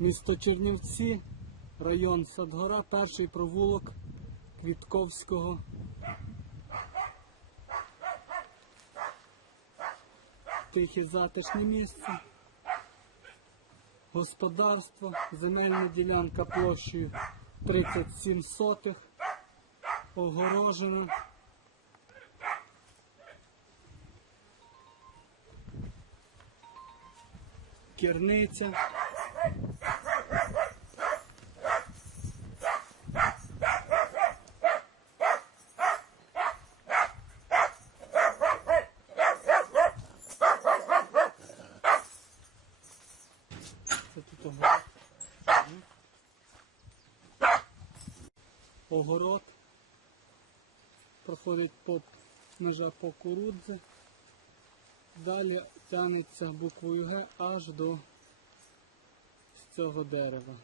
Місто Чернівці, район Садгора, перший провулок Квітковського. Тихе затишне місце. Господарство, земельна ділянка площею 37 сотих, огорожена. Керниця. Це тут огород. Огород. Проходить по межа кукурудзи. Далі тягнеться буквою Г аж до цього дерева.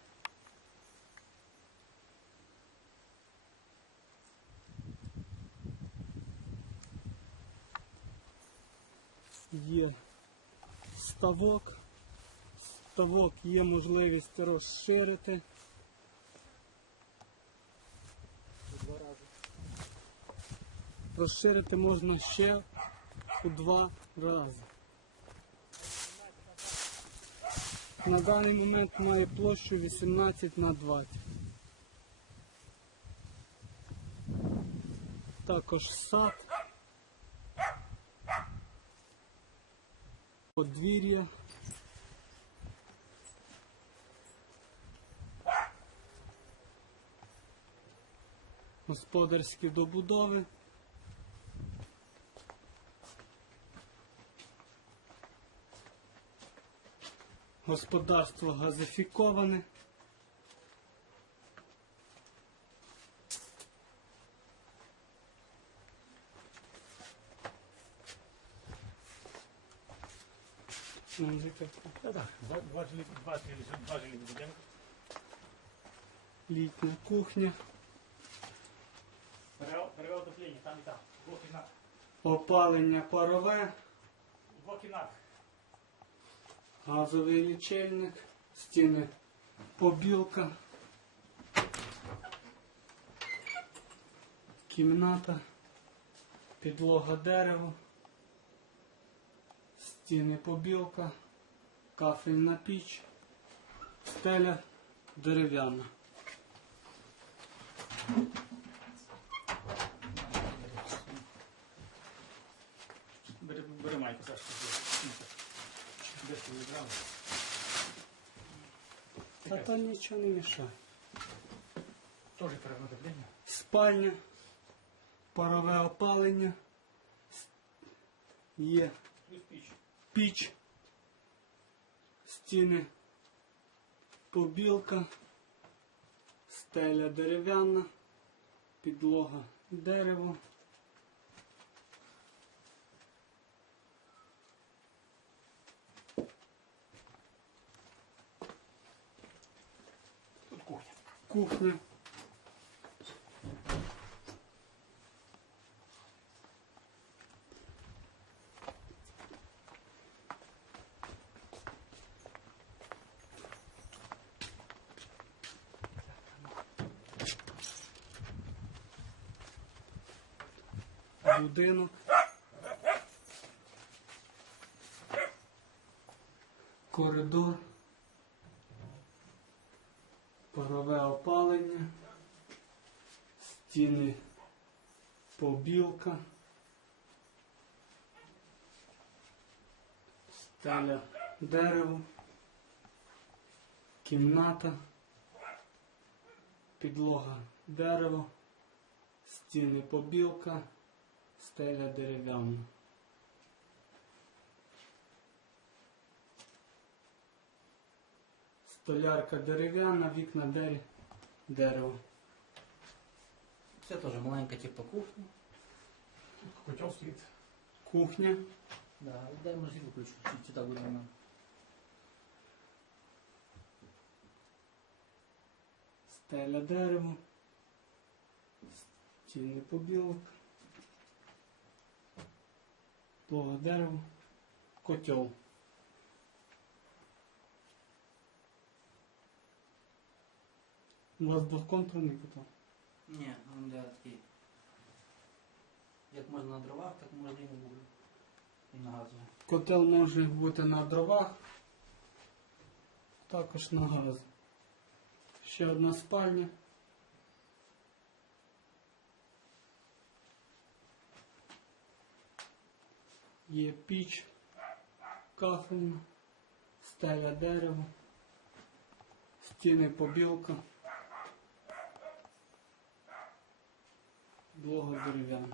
Є ставок. Ставок є можливість розширити. Розширити можна ще у два рази. На даний момент має площу 18 на 20. Також сад. Подвір'я. Господарські добудови. Господарство газифіковане. Музика. Да, да. Два, два, жили, два, жили, два жили будинки. Літня кухня, Перевел отоплення, там і там. Двох кімнат. опалення парове, Двох кімнат. газовий лічильник, стіни побілка, кімната, підлога дерево, стіни побілка, кафельна піч, стеля дерев'яна. Та там нічого не мішає. Перевел отоплення. Спальня, парове опалення, є Плюс піч. піч, стіни, побілка, стеля дерев'яна, підлога дерево. Тут кухня. Будинок. Коридор. Парове опалення, стіни побілка, стеля дерево, кімната, підлога дерево, стіни побілка, стеля дерев'яна. Столярка дерев'яна, вікна дері, дерево. Це теж маленька типу кухня. Котел стоїть. Кухня, Да, дай може виключу, чи, чи так буде вона. стеля дерево, стіни побілок, плова дерево, котел. У вас двохконтурний котел? Ні, він де такий. Як можна на дровах, так можна і на вуглі. І на газу. Котел може бути на дровах, також на газ. Ще одна спальня. Є піч, кафельна, стеля дерево, стіни побілка, блога дерев'яна.